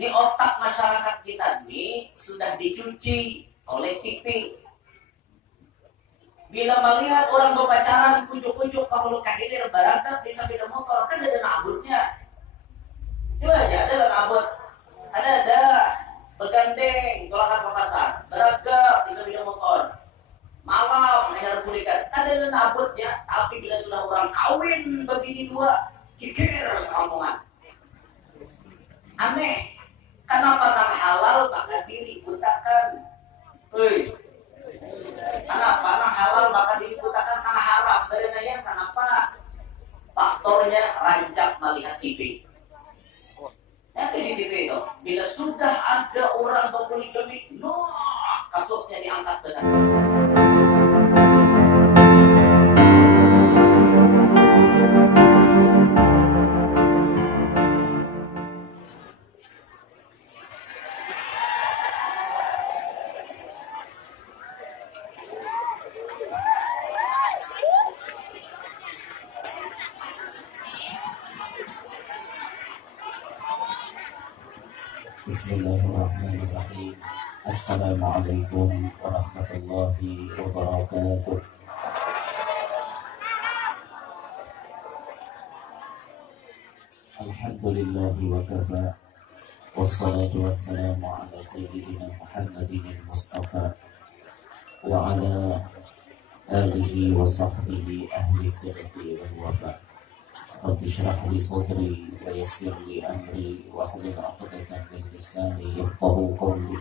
Ini otak masyarakat kita ini sudah dicuci oleh pipi. Bila melihat orang berpacaran, kujuk-kujuk kalau kahilir berangkat di sepeda motor, kan ada nabutnya. Coba aja, ada nabut. Ada bergandeng, tolakan ke pasar, beragam di sepeda motor. Malam, hanya rebulikan. Ada nabutnya, tapi bila sudah orang kawin begini dua, kikir sekampungan. Aneh. Kenapa nang halal maka diributakan? Kenapa nang halal maka diributakan nang haram? Berenaya kenapa? Faktornya rancak melihat TV. Di TV itu, bila sudah ada orang berpoligami, kasusnya diangkat benar. Bismillahirrahmanirrahim. Assalamualaikum warahmatullahi wabarakatuh. Alhamdulillahi wa kafa. Wassalatu wassalamu ala sayyidina Muhammadin al-Mustafa wa ala alihi wa sahbihi ahli sidqi wal wafa. Rabbi shrah li sadri wa yassir li amri wa hlul 'uqdatam min lisani yafqahu qawli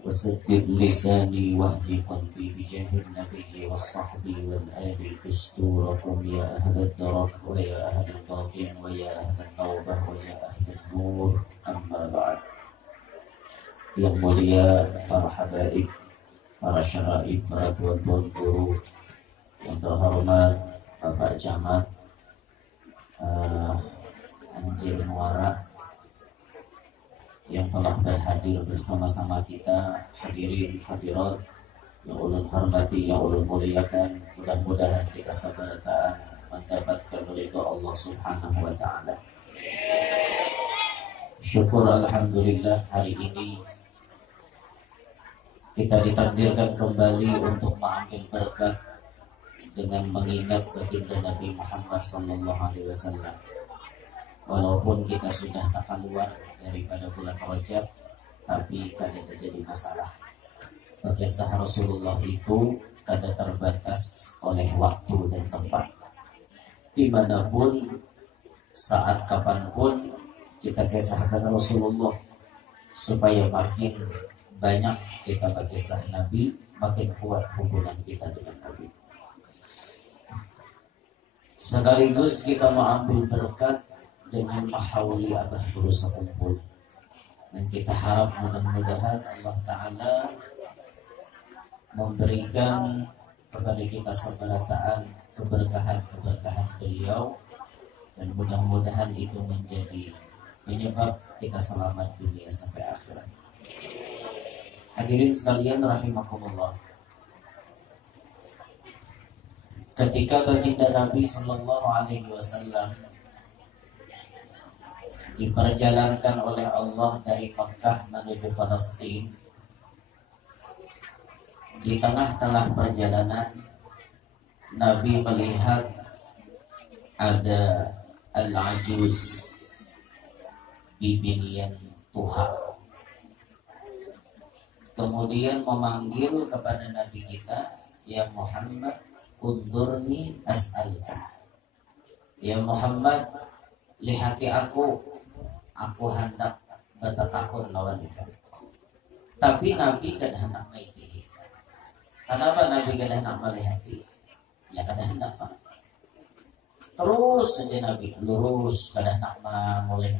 wasaddid lisani wahdi qalbi bi jahil nabiyyi was sahbi wal ali dusturakum ya ahlad darak wa ya ahlal batin wa ya ahlal nawbah wa ya ahlal nur amma ba'd. Yang mulia para habaib, para syaraib, para tuan-tuan guru yang terhormat Bapak Camat Anjir Muara yang telah berhadir bersama-sama kita, hadirin hadirat yang ulun hormati, yang ulun muliakan. Mudah-mudahan kita sabarataan mendapatkan ridha Allah Subhanahu wa taala. Syukur alhamdulillah, hari ini kita ditakdirkan kembali untuk mengambil berkat dengan mengingat baginda Nabi Muhammad SAW. Walaupun kita sudah tak keluar daripada bulan Rajab, tapi kadang terjadi masalah. Kisah Rasulullah itu kadang terbatas oleh waktu dan tempat. Dimanapun, saat kapanpun kita kisahkan Rasulullah, supaya makin banyak kita berkisah Nabi, makin kuat hubungan kita dengan Nabi. Sekaligus kita mengambil berkat dengan mahawli abah berusaha kumpul. Dan kita harap mudah-mudahan Allah Ta'ala memberikan kepada kita seberataan keberkahan-keberkahan beliau. Dan mudah-mudahan itu menjadi penyebab kita selamat dunia sampai akhirat. Hadirin sekalian rahimakumullah. Ketika baginda Nabi Sallallahu Alaihi Wasallam diperjalankan oleh Allah dari Makkah menuju Palestina, di tengah-tengah perjalanan Nabi melihat ada Al-Ajuz, bibinian Tuhan. Kemudian memanggil kepada Nabi kita, ya Muhammad, Undurni as'alka. Ya Muhammad, lihati aku hendak bertakun lawan ikan. Tapi Nabi kan hendak melihat. Kenapa Nabi kan hendak melihat? Ya kan hendak Pak. Terus saja Nabi lurus kan hendak mulai.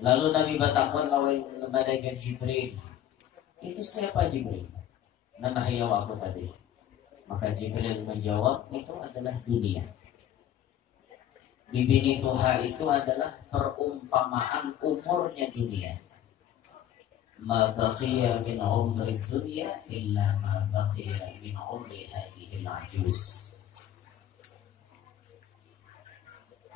Lalu Nabi bertakun lawan malaikat Jibril. Itu siapa Jibril? Nama hayau aku tadi. Maka Jibril menjawab, itu adalah dunia. Bibini Tuha itu adalah perumpamaan umurnya dunia. Ma baqiya min umri dunia illa ma baqiya min umri hadihil ajuz.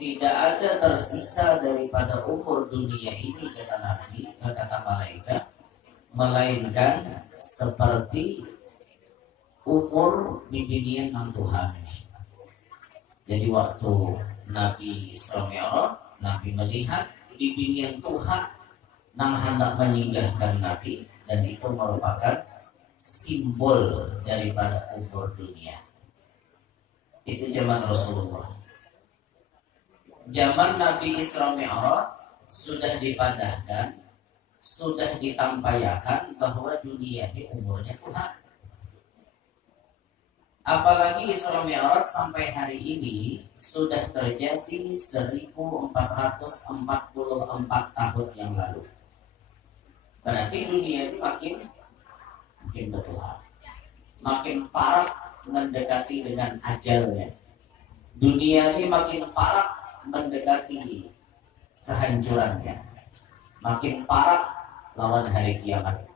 tidak ada tersisa daripada umur dunia ini, kata Nabi, kata malaikat, melainkan seperti umur dibinian nang Tuhan. Jadi waktu Nabi Isra Mi'raj, Nabi melihat dibinian Tuhan nang hendak meninggalkan Nabi, dan itu merupakan simbol daripada umur dunia. Itu zaman Rasulullah. Zaman Nabi Isra Mi'raj sudah dipadahkan, sudah ditampayakan bahwa dunia ini umurnya Tuhan. Apalagi Isra Mi'raj sampai hari ini sudah terjadi 1444 tahun yang lalu. Berarti dunia ini makin bertuhan, makin parah mendekati dengan ajalnya. Dunia ini makin parah mendekati kehancurannya, makin parah lawan hari kiamat.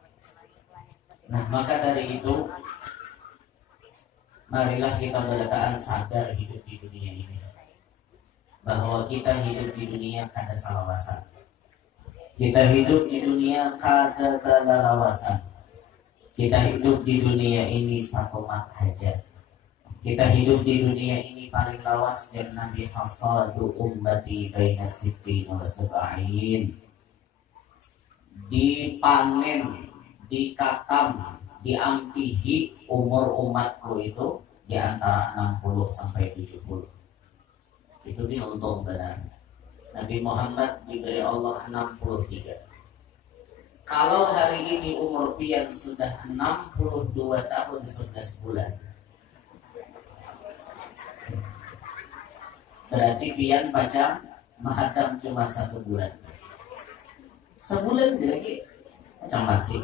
Nah, maka dari itu marilah kita berletakkan sadar hidup di dunia ini, bahwa kita hidup di dunia kada salawasan. Kita hidup di dunia kada kelelawasan. Kita hidup di dunia ini satu mat hajat. Kita hidup di dunia ini paling lawas dan Nabi hasadu ummati baina sittin wa sab'in. Dipanen, dikatam, diampihi umur umatku itu di antara 60 sampai 70. Itu diuntung benar. Nabi Muhammad diberi Allah 63. Kalau hari ini umur pian sudah 62 tahun 11 bulan, berarti pian pacam mahadam cuma 1 bulan. Sebulan lagi macam mati.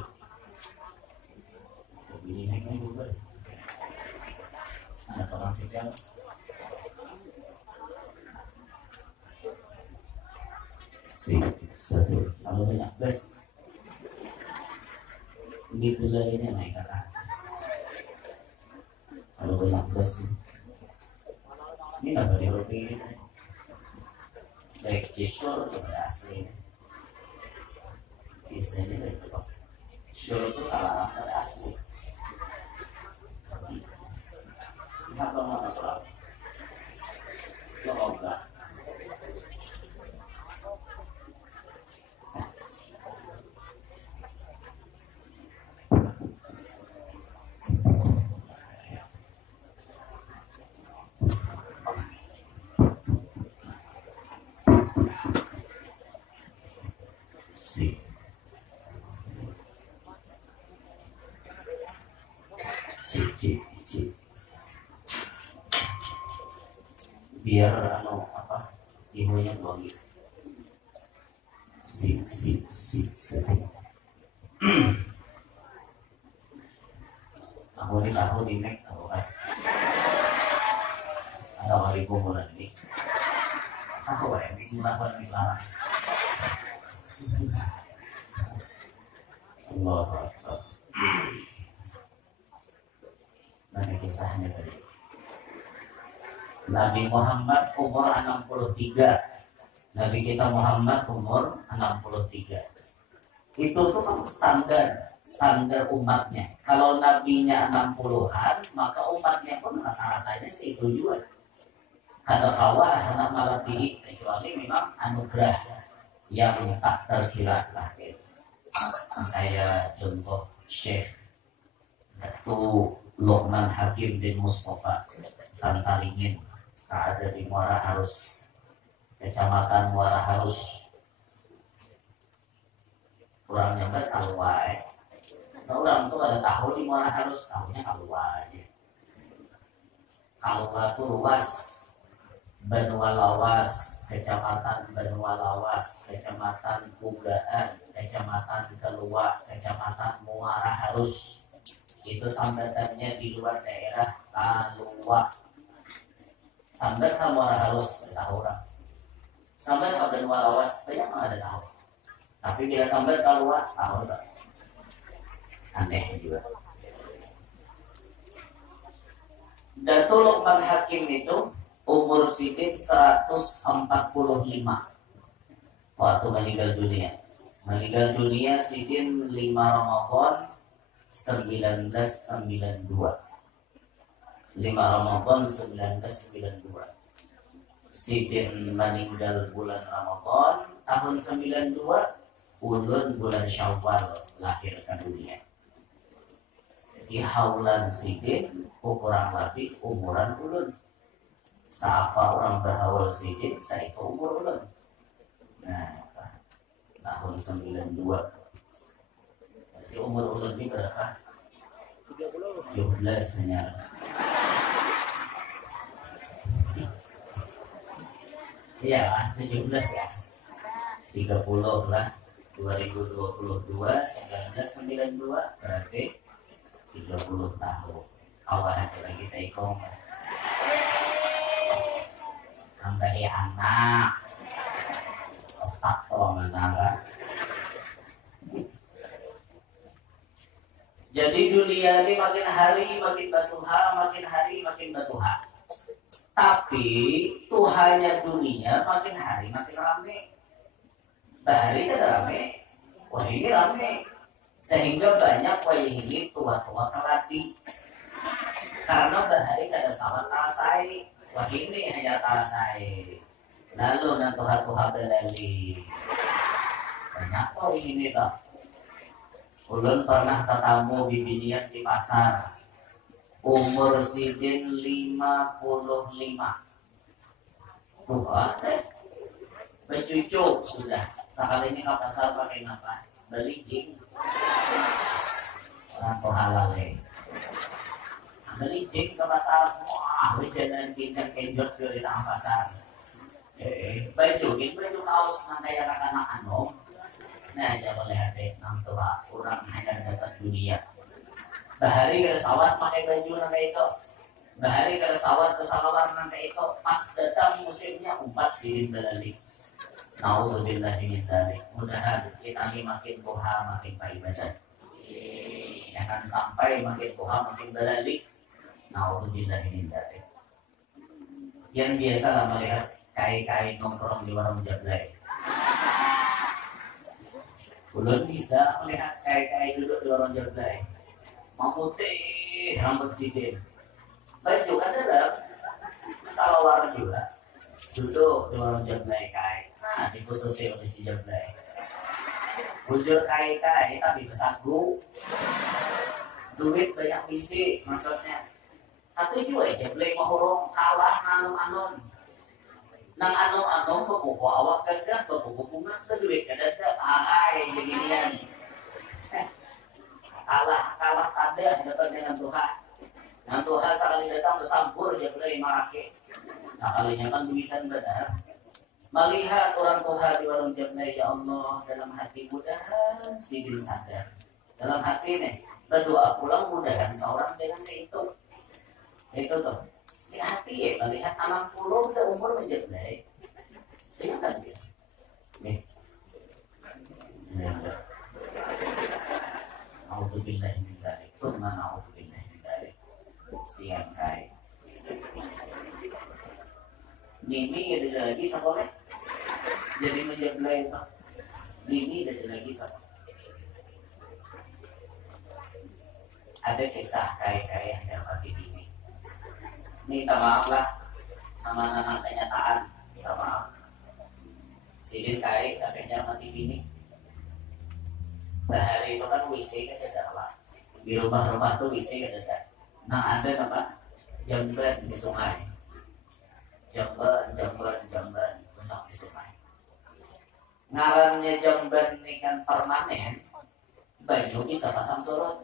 Ini juga ada pengasih yang satu kalau banyak bes di bulan ini naik ke atas. Kalau banyak bes ini nggak boleh rugi, baik kisur atau asli. Biasanya dari itu kisur itu kalah dari asli. Kenapa nggak natural? Lo enggak? Biar ibunya bagi aku di make tahu kan ada hari bulan ini aku yang melakukan milah Allah Akbar. Mana kisahnya tadi? Nabi Muhammad umur 63. Nabi kita Muhammad umur 63. Itu tuh kan standar umatnya. Kalau nabinya 60-an, maka umatnya pun rata-ratanya segitu juga. Kada kalah anak melebihi, kecuali memang anugerah yang tak terkira lah. Kayak contoh Syekh Datu Luqman Hakim bin Mustafa Tantaringin, ada di Muara Harus, kecamatan Muara Harus. Kurang nyampe Kaluwai. Orang tuh ada tahu di Muara Harus, tahunya Kaluwai. Kaluwai itu luas, Benua Lawas, kecamatan Benua Lawas, kecamatan Pugaan, kecamatan Keluak, kecamatan Muara Harus. Itu sambatannya di luar daerah Kaluwak. Sambat ke Muara Harus tahu orang. Sambat ke Benua Lawas banyak ada tahu. Tapi bila sambat Kaluwak tahu tak? Aneh juga. Datuk Luqman Hakim itu umur Sidin 145 waktu meninggal dunia. Meninggal dunia Sidin 5 Ramadan 1992. 5 Ramadan 1992. Sidin meninggal bulan Ramadan tahun 92, ulun bulan Syawal lahir ke dunia. Jadi haulan Sidin kurang lebih umuran ulun. Siapa orang berhaul Sidin, saya itu umur ulun. Nah, tahun 92. Jadi umur ulun ini berapa? 17 hanya. Iya, 17 ya. 30 lah. 2022 1992 berarti 30 tahun. Awal ada lagi seikong. Sampai anak. Otak menara. Jadi dunia ini makin hari makin batuha, makin hari makin batuha. Tapi Tuhannya dunia makin hari makin rame. Bahari kan rame, wah ini rame. Sehingga banyak wah ini tua-tua keladi. Karena bahari kada salah talasai. Wah ini hanya talasai. Lalu nan tuha-tuha belali. Banyak kok ini toh. Ulun pernah tetamu bibinian di pasar. Umur Sidin 55. Tua bercucu sudah. Sekalinya ke pasar pakai apa? Beli jing. Orang tua halal ya. Beli jing ke pasar. Wah, jalan kincang kenjot ke di tengah pasar. Baju kaos nanti anak-anak anom. Nah, jangan boleh hati nang tua. Orang hanya dapat dunia. Bahari ke sawat pakai baju nanti itu. Bahari ke sawat ke salawar nanti itu. Pas datang musimnya umpat Sidin belali. Nauzubillah min dzalik. Mudahan kita ini makin tuha makin beribadah. Jangan sampai makin tuha makin belali. Nauzubillah min dzalik. Yang biasa lah melihat kai-kai nongkrong di warung jablay. Belum bisa melihat kai-kai duduk di warung jablay. Memutih rambut Sidin. Baju kan dalam salawar juga. Duduk di warung jablay kai. Nah, dipusuti oleh si jablay. Bujur kai-kai tapi besagu. Duit banyak isi maksudnya. Tapi juga jablay mahurung kalah anom-anom. Nang anom-anom bebuku awak gagah, bebuku bungas ke duit kadang-kadang arai jadian. Kalah ada dapat dengan Tuhan. Yang Tuhan sekali datang bersampur dia boleh marake. Sekalinya kan duitan benar. Melihat orang Tuhan di warung jablay, ya Allah, dalam hati mudahan Sidin sadar. Dalam hati nih berdoa pulang mudahan seorang dengan itu. Itu tuh. Di hati ya melihat 60 udah umur menjablay. Ingat dia. Nih. Nauzubillah min dzalik. Summa nauzubillah min dzalik. Siang kai. Mimi ada lagi sekolah. Jadi menjablay itu. Mimi ada lagi sekolah. Ada kisah kai-kai yang dapat ini. Minta maaf lah. Nama-nama kenyataan. Minta maaf. Sidin kai kakeknya mati bini. Bahari itu kan WC kan ada lah. Di rumah-rumah tuh WC kan ada. Nah ada apa? Jamban di sungai. Jamban banyak di sungai. Ngarannya jamban ini kan permanen. Baju bisa pasang surut.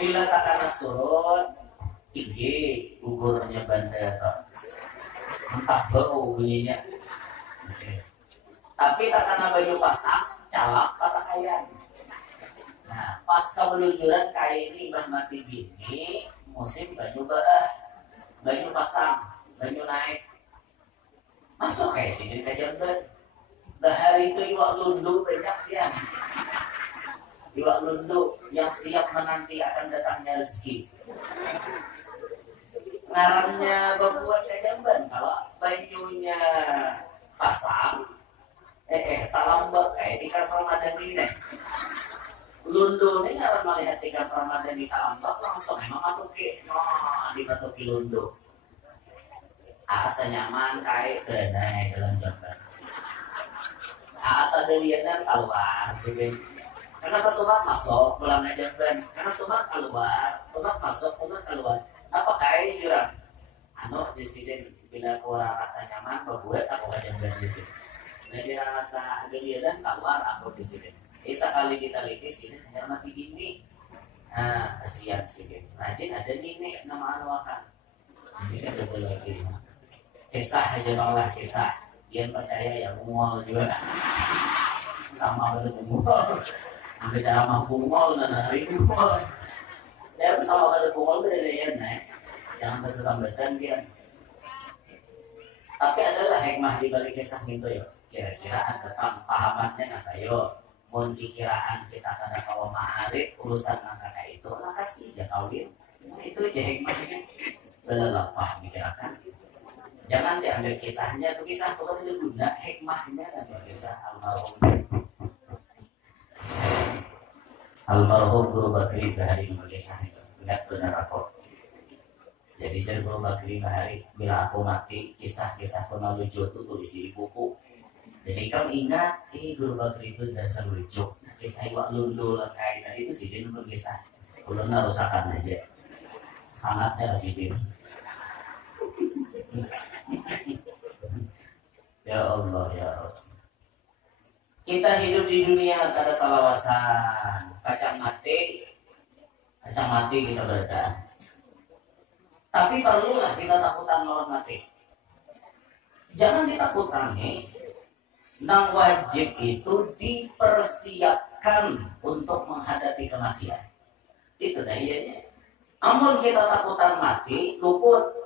Bila tak kena surut, tinggi gugurnya bandara. Entah bau bunyinya. Tapi tak kena baju pasang, calak pakaian. Nah, pas kemelujuran kayak ini Mbah mati bini, musim baju baju pasang, baju naik. Masuk kayak sini ke jamban. Bahari itu iwak lundu banyak dia. Iwak lundu yang siap menanti akan datangnya rezeki. ngarannya babuan Jamban. Kalau banyunya pasang, talambak tingkat Ramadan ini. Lundo ini ngaran melihat tingkat Ramadan di talambak langsung emang masuk ke, dimasuki Lundo. Asa nyaman kayak benai dalam Jamban. Asa delianan keluar sih. Karena satu mat masuk pulang Jamban, karena tumat keluar, tumat masuk, tumat keluar. Apa kayak jurang? Di sini bila kurang rasa nyaman, berbuat aku Jamban di sini. Nah bila rasa delianan keluar aku di sini. Sekali kita lihat sini hanya mati gini. Kasihan sih. Rajin ada nih nama anuakan. Ini ada lagi. Kisah aja malah kisah. Yang percaya yang mual juga. Sama ada mual. Bicara mampu mual dan hari mual. Ya sama ada mual dari yang naik. Yang kesesambatan dia. Tapi adalah hikmah di balik kisah itu ya. Kira-kira tentang pahamannya nggak yo. Mohon kiraan kita kada kawa ma'arif urusan angka itu lah kasih ya kawin. Itu aja hikmahnya. Lelepah dikirakan. Jangan diambil kisahnya, itu kisah itu kan guna hikmahnya dan kisah almarhum Guru Bakri Bahari kisah itu. Ingat benar aku. Jadi Guru Bakri Bahari bila aku mati kisah-kisah pernah lucu itu tulis di buku. Jadi kamu ingat, Guru Bakri itu dasar lucu. Kisah Iwak Lulu lekai tadi itu sih dia berkisah. Belum rusakan aja. Sangatnya sih dia. Ya Allah, ya Allah. Kita hidup di dunia tak ada salawasan. Kacang mati kita berada. Tapi perlulah kita takutan lawan mati. Jangan ditakutkan nih. Nang wajib itu dipersiapkan untuk menghadapi kematian. Itu dayanya. Amun kita takutan mati, luput.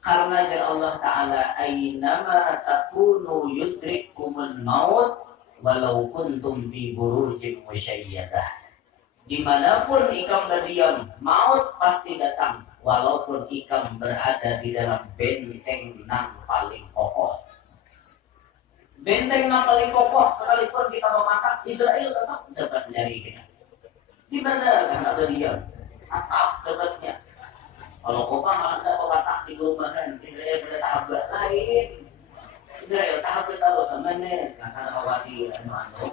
Karena jar Allah Ta'ala aynama takunu yudrikkumul maut walau kuntum fi burujin musyayyadah. Dimanapun ikam berdiam, maut pasti datang. Walaupun ikam berada di dalam benteng yang paling kokoh. Benteng yang paling kokoh sekalipun kita memakan, Israel tetap dapat mencari kita. Di mana kan ada dia? Atap dapatnya. Kalau kopang ada pewatak di perumahan, Israel pada tahap lain. Israel tahap tahu sama nih, karena khawatir anu.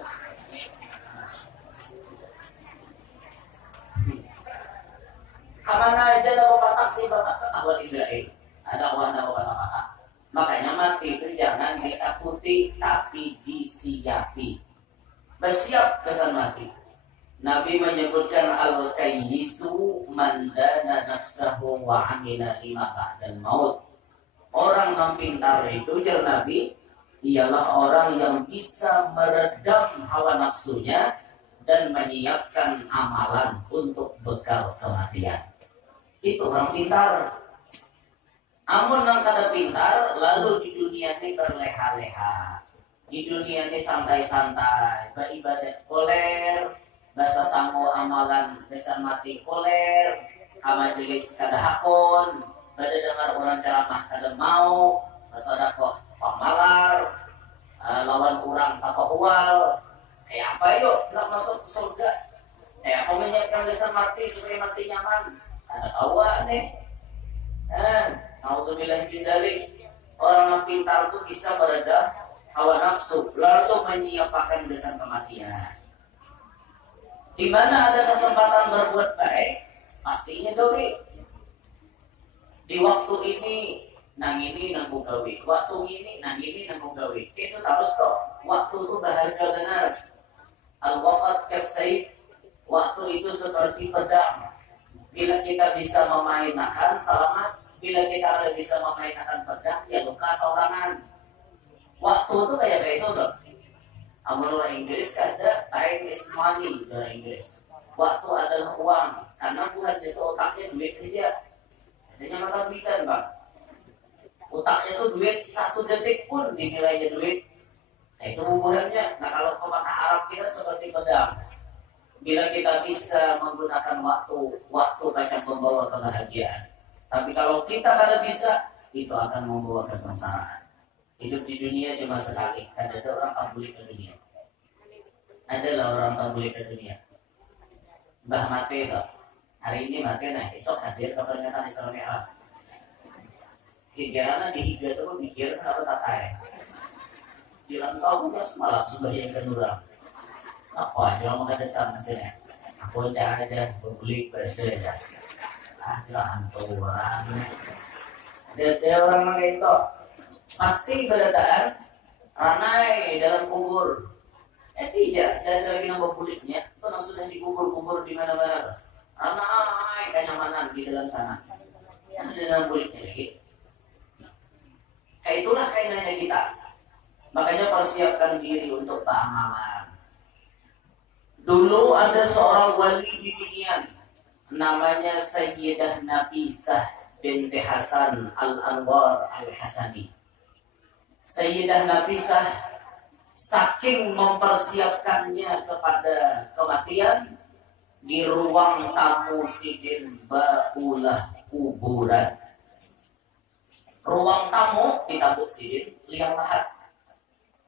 Kamana aja ada pewatak di batak tahun Israel. Ada pewatak. Makanya mati itu jangan ditakuti tapi disiapi. Bersiap kesan mati. Nabi menyebutkan al-kayyisu man dana nafsahu wa amila lima ba'dal maut. Orang yang pintar itu jar Nabi ialah orang yang bisa meredam hawa nafsunya dan menyiapkan amalan untuk bekal kematian. Itu orang pintar. Amun nang kada pintar, lalu di dunia ini berleha-leha. Di dunia ini santai-santai, beribadat koler, basa sanggo amalan desa mati koler, majelis kada hakon, pada dengar orang ceramah kada mau, sedekah pamalar, lawan orang tanpa ual. Apa yuk nak masuk surga? Apa menyiapkan desa mati supaya mati nyaman? Ada kawan nih. Nauzubillah min dzalik. Orang yang pintar itu bisa meredam hawa nafsu, langsung menyiapkan besan kematian. Di mana ada kesempatan berbuat baik, pastinya gawe. Di waktu ini nang gawe, waktu ini nang gawe. Itu harus kok. Waktu itu berharga benar. Al-waqt kasayf. Waktu itu seperti pedang. Bila kita bisa memainkan selamat. Bila kita bisa memainkan pedang, ya luka seorangan. Waktu itu kayak itu dong. Amal Inggris ada time is money dari Inggris. Waktu adalah uang. Karena bukan itu otaknya duit aja. Adanya mata duitan bang. Otaknya itu duit 1 detik pun dinilainya duit. Itu hubungannya. Nah kalau pepatah Arab kita seperti pedang. Bila kita bisa menggunakan waktu macam membawa kebahagiaan. Tapi kalau kita kada bisa, itu akan membawa kesengsaraan. Hidup di dunia cuma sekali. Ada orang tablik ke dunia. Adalah orang tablik ke dunia. Mbah mati itu. Hari ini mati, nah esok hadir ke peringatan Isra Mi'raj. Pikirannya di hijau itu mikir apa tata ya. Bilang kau udah semalam sebagian kedua. Apa aja mau datang mesinnya. Aku cara aja berbeli bersih aja. Kira hantu orang. Dia orang itu pasti berdasar ranai dalam kubur. Tidak, ada lagi nama kulitnya. Itu sudah dikubur-kubur di mana-mana. Ranai kenyamanan di dalam sana. Yang di dalam kulitnya lagi. Itulah kainannya kita. Makanya persiapkan diri untuk keamalan. Dulu ada seorang wali di dunia. Namanya Sayyidah Nafisah binti Hasan Al-Anwar Al-Hasani. Sayyidah Nafisah saking mempersiapkannya kepada kematian, di ruang tamu sidin baulah kuburan. Ruang tamu di tabuk sidin liang lahat.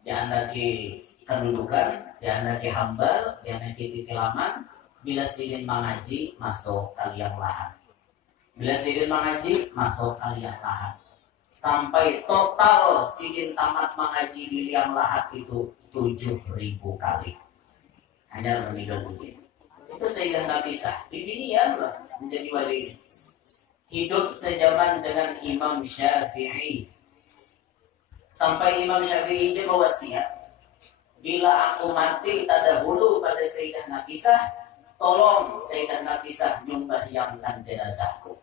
Jangan lagi kedudukan, jangan lagi hambal, jangan lagi titilaman. Bila sidin mengaji, masuk kalian lahat. Bila sidin mengaji, masuk kalian lahat. Sampai total sidin tamat mengaji di liang lahat itu 7.000 kali. Hanya meninggal dunia. Itu Sayyidah Nafisah. Bimbingan lah menjadi wali. Hidup sejaman dengan Imam Syafi'i. Sampai Imam Syafi'i juga wasiat. Bila aku mati terdahulu pada Sayyidah Nafisah, tolong Sayyidah Nafisah nyumbahyangkan jenazahku.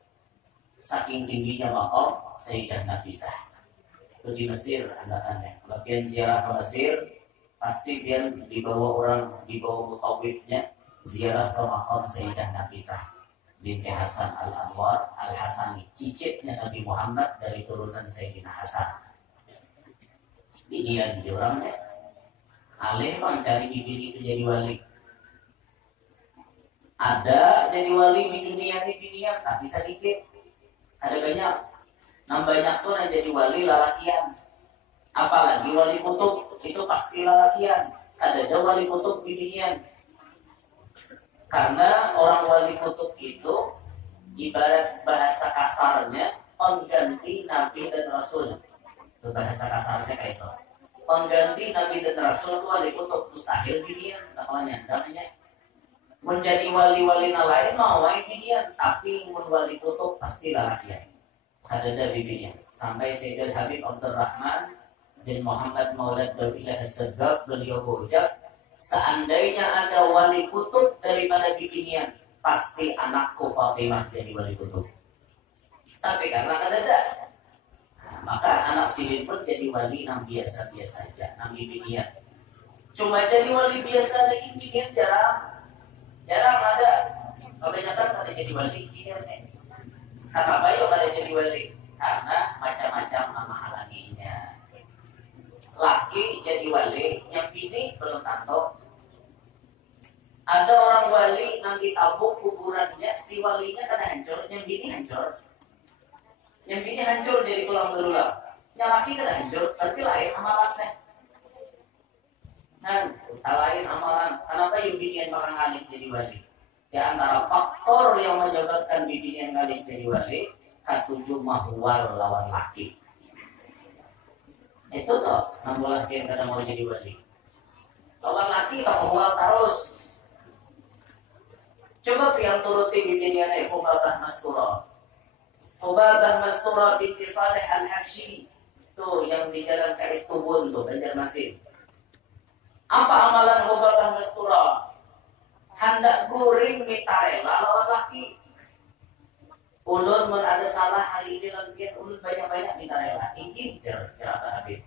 Saking tingginya maqam Sayyidah Nafisah. Itu di Mesir anggatannya. Bagian ziarah ke Mesir, pasti dia dibawa orang, dibawa mutawifnya ziarah ke maqam Sayyidah Nafisah binti Hasan Al-Anwar Al-Hasani, cicitnya Nabi Muhammad dari turunan Sayyidina Hasan. Ini di orangnya. Alih mencari bibir itu jadi wali. Ada jadi wali di dunia, tapi sedikit. Ada banyak. Nah banyak tuh yang jadi wali lalakian. Apalagi wali kutub, itu pasti lalakian. Ada wali kutub di dunia. Karena orang wali kutub itu ibarat bahasa kasarnya pengganti Nabi dan Rasul. Itu bahasa kasarnya kayak itu. Pengganti Nabi dan Rasul itu wali kutub mustahil dunia namanya. Menjadi wali-wali lain mau dunia, tapi wali kutub pasti lalakian. Ada bibinya. Sampai Sayyidul Habib Abdul Rahman bin Muhammad Maulad Babilah As-Sagab beliau berucap, seandainya ada wali kutub daripada bibinya, pasti anakku Fatimah jadi wali kutub. Tapi karena ada, maka anak sidin pun jadi wali yang biasa-biasa saja, yang bibinya. Cuma jadi wali biasa lagi bibinya jarang ada. Kebanyakan pada jadi wali dia. Kenapa yuk pada jadi wali? Karena macam-macam nama halanginya. Laki jadi wali, yang bini belum tahu. Ada orang wali nanti tabuk kuburannya, si walinya kena hancur, yang bini hancur. Yang bini hancur dari tulang belulang. Yang laki kena hancur, berarti lain amalannya. Nah, lain amalan. Kenapa yang bini yang orang alim jadi wali? Di antara faktor yang menyebabkan bini yang alim jadi wali, ketujuh mahwal lawan laki. Itu toh, namun laki yang kadang mau jadi wali. Lawan laki tak mahwal terus. Coba yang turuti bini yang Hubabah Masturah. Hubabah Masturah binti Saleh Al-Habsyi. Tuh yang di jalan KS Tubun tuh, Banjarmasin. Apa amalan Hubabah Masturah? Hendak guring mitarela lawan laki. Ulun mun ada salah hari ini lempian ulun banyak-banyak mitarela. Ini kira-kira habis.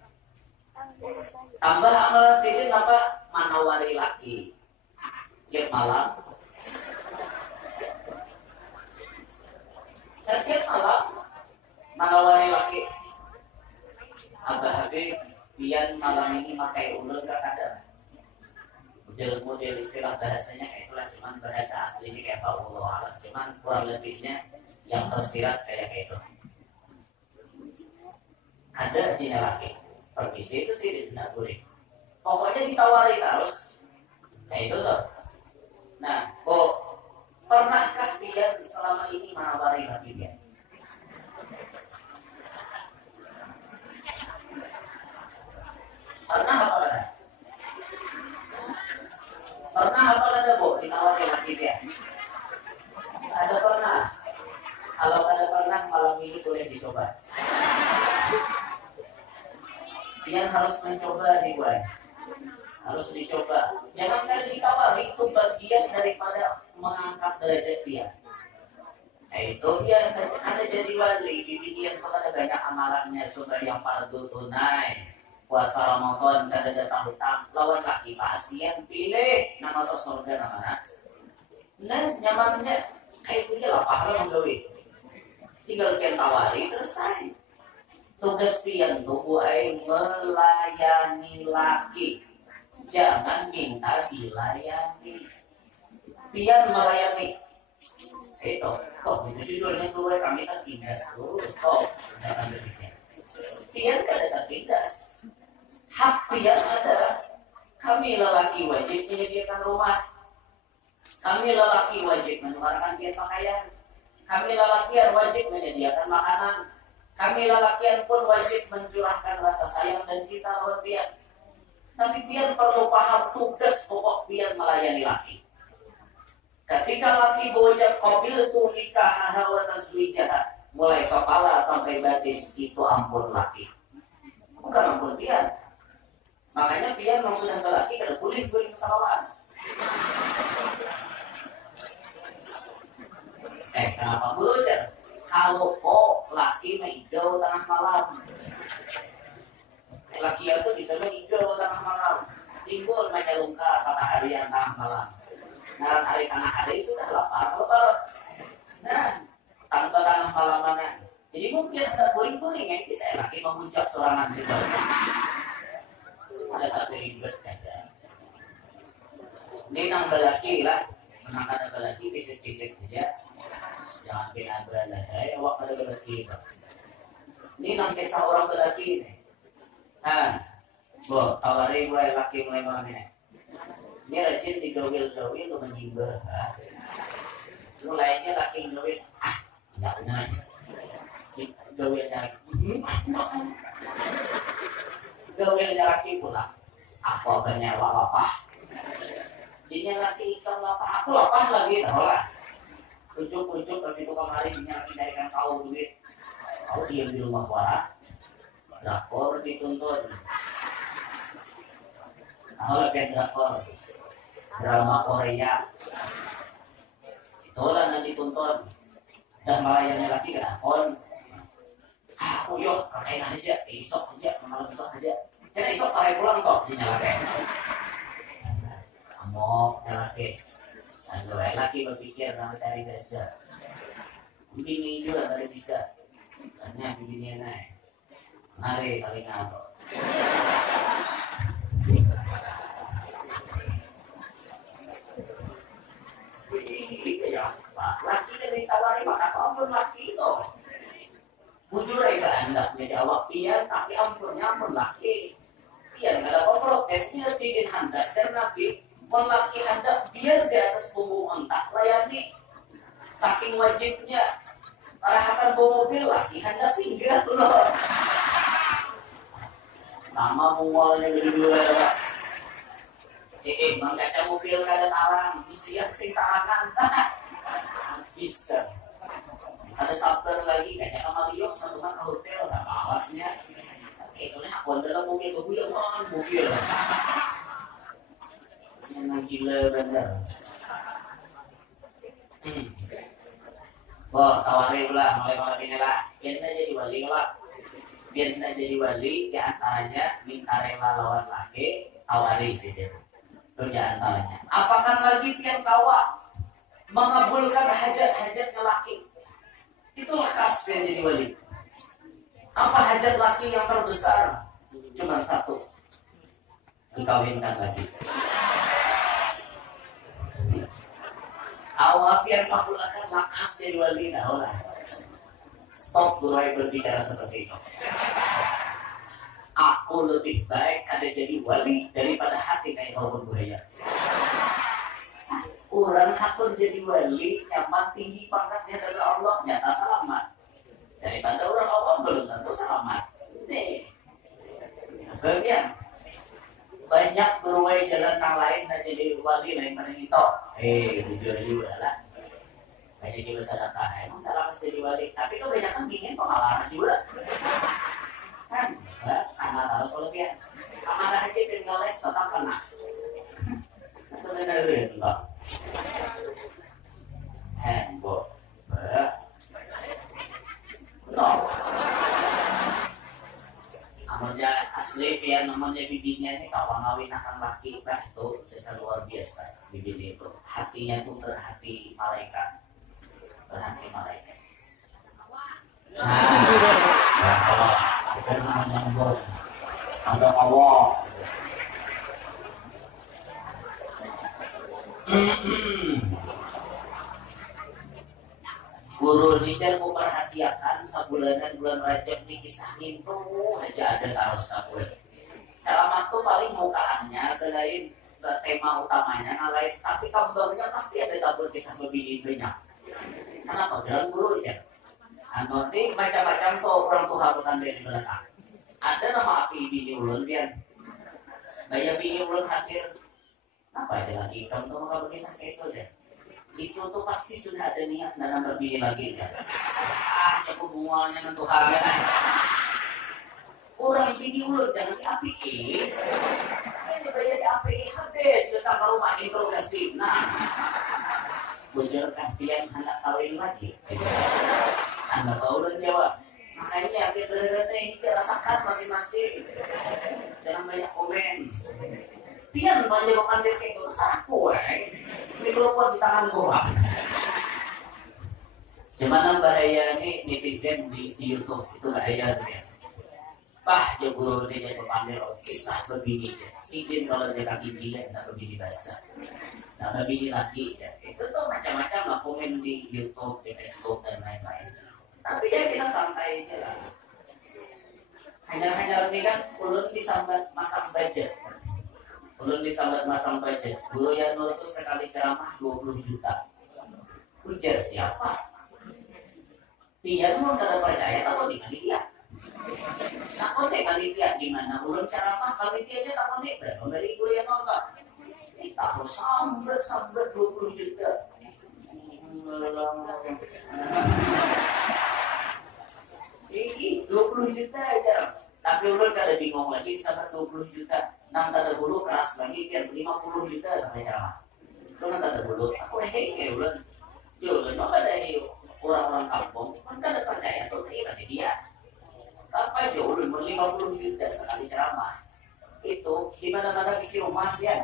Tambah amalan sidin apa? Manawari laki. Tiap malam. Setiap malam manawari laki. Abah Habib, pian malam ini pakai ulun gak ada. model istilah bahasanya kayak itulah, cuman bahasa aslinya kayak apa Allah alam, cuman kurang lebihnya yang tersirat kayak itu. Ada di laki permisi itu sih tidak boleh, pokoknya ditawari terus kayak itu loh. Nah, kok pernahkah dia selama ini menawari laki dia? Pernah apa enggak? Pernah apa enggak Bu ditawari laki dia? Ada pernah? Kalau ada pernah, malam ini boleh dicoba. Dia harus mencoba nih, Wan. Harus dicoba. Jangan ditawari, itu bagian daripada mengangkat derajat dia. Nah, itu dia ada jadi wali, dibikin kepada banyak amalannya, sembahyang fardu tunai, puasa Ramadan, kada datang hutang, lawan laki pasien, pilih nama surga namanya. Nah, nyamannya kayak itu dia lapar menggawi. Tinggal pian tawari selesai. Tugas pian tubuh melayani laki. Jangan minta dilayani. Pian melayani. Itu, kok itu judulnya tuh kami kan tindas terus kok. Jangan demikian. Pian kada tertindas. Hak pian adalah kami lelaki wajib menyediakan rumah. Kami lelaki wajib mengeluarkan pian pakaian. Kami lelakian wajib menyediakan makanan. Kami lelakian pun wajib mencurahkan rasa sayang dan cinta lewat pian. Tapi pian perlu paham tugas pokok pian melayani laki. Ketika laki berucap qabil tu nikah wa taswijah, mulai kepala sampai batis itu ampun laki. Bukan ampun pian. Makanya pian yang sudah ke laki kada boleh guling salawan. Kenapa belajar? Kalau kok laki mengigau tengah malam, laki itu bisa mengigau tengah malam, timbul menyelungkar pada hari yang tengah malam. Nah, hari tengah hari sudah lapar. Nah, tanpa tengah malam mana? Jadi mungkin ada boring-boring ya, ini saya laki memuncak serangan juga. Ada tak ribet aja. Ini nang belaki lah, menang ada belaki fisik-fisik aja. Jangan kena belah, awak ada belaki. Ini nang kisah orang belaki ni. Bo, tawari gue laki mulai malam ini. Dia rajin digawil-gawil lu menjimber. Lu lainnya laki gawil, enggak benar. Si gawilnya gawilnya laki pula. Apa kenyawa apa? Dia laki ikan lapar, aku lapar lagi tahu lah. Ujuk-ujuk ke situ kemari laki carikan kau duit. Kau diam di rumah warah. Drakor dituntun. Tahu lebih drakor. Drama Korea. Itulah nanti tuntun. Dan melayani laki drakor. Aku yuk, pakai aja, esok aja, malam besok aja. Jangan esok pakai pulang toh, dinyalakan. Amok, nyalakan. Lalu laki berpikir nama cari dasar. Begini juga tadi bisa. Hanya begini naik. Mari paling ngabok. Laki dari tawari maka ampun laki itu. Bujur enggak hendaknya jawab iya, tapi ampunnya ampun laki. Iya nggak ada protesnya sih din hendak dan nabi. Laki hendak biar di atas punggung ontak layani. Saking wajibnya arahan bawa mobil laki hendak singgah loh. Sama mualnya dari dulu ya. Mengkaca mobil kada tarang, mesti yang sing tarangan. Bisa. Ada sabar lagi kayak Amalio satu kan hotel tak awasnya. Itu nih aku dalam mobil mobil. Memang gila bener. Tawari pula mulai malam ini lah. Biar jadi wali lah. Biar jadi wali, di antaranya minta rela lawan laki, tawari sih dia. Itu di antaranya. Apakah lagi pian kawa mengabulkan hajat-hajat laki? Itu lekas dia jadi wali. Apa hajat laki yang terbesar? Cuma satu. Dikawinkan lagi. biar menggunakan lakas jadi wali lah. Stop mulai berbicara seperti itu. Aku lebih baik ada jadi wali daripada hati kayak Maupun Buaya. Orang hakun jadi wali nyaman tinggi pangkatnya dari Allah nyata selamat. Daripada orang Allah belum tentu selamat. Nih, bagian banyak berway jalan yang lain dan jadi wali lain pada itu. Jujur juga lah. Banyak juga sedekah. Emang dalam jadi wali, tapi kebanyakan ingin pengalaman juga. Kan, karena harus lebih. Amanah aja pengeles tetap kena. Sebenarnya itu loh. Bu. No. Namanya asli ya, namanya bibinya ini kawan ngawin akan laki itu dasar luar biasa. Bibi itu hatinya tuh berhati malaikat. Berhati malaikat. Allah. Bukan namanya Allah. Ada Allah. Guru Nijar memperhatikan sebulanan bulan Rajab dikisahin tuh aja ada taros kabul. Selamat tuh paling mukaannya lain tema utamanya lain, tapi kabarnya pasti ada tabur kisah lebih banyak. Kenapa? Dalam guru ya. Nanti macam-macam tuh orang tua bukan dari belakang. Ada nama api bini ulun biar banyak bini ulun hadir. Apa aja lagi kamu tuh kalau kisah kayak itu deh. Itu tuh pasti sudah ada niat dalam berbini lagi kan. Ya hubungannya dengan Tuhan ya. Orang bini ulun jangan diapiin. Ini bayar diapiin habis kita ke rumah interogasi. Nah, bujur kalian anak kawin lagi. Anak ulun jawab. Makanya kita rasakan masing-masing. Jangan banyak komen. Pian banyak pandir kayak itu saku mikrofon di tangan gua. Gimana bahaya ini netizen di YouTube itu bahaya tuh ya. Bah, dia guru dia jadi pandir kisah berbini ya. Sidin kalau dia kaki jilat tak berbini basah. Tak berbini lagi ya. Itu tuh macam-macam lah komen di YouTube, di Facebook dan lain-lain. Tapi ya kita santai aja lah. Hanya ini kan ulun disambat masang budget. Ulun disambat masang budget. Guru yang Nur itu sekali ceramah 20 juta. Ujar siapa? Dia mau tidak percaya atau di panitia? Tak boleh panitia gimana? Ulun ceramah panitianya tak boleh. Dari guru yang nonton. Tak harus sambat 20 juta. Ini 20 juta aja. Tapi ulun kada bingung lagi sampai 20 juta. Nang tanda bulu keras lagi biar 50 juta sampai ceramah. Itu nang tanda bulu. Aku kayak ulun. Ulun mau ada orang-orang kampung. Kan kada percaya tuh terima dia. Apa aja ulun 50 juta sekali ceramah. Itu di mana-mana isi rumah dia.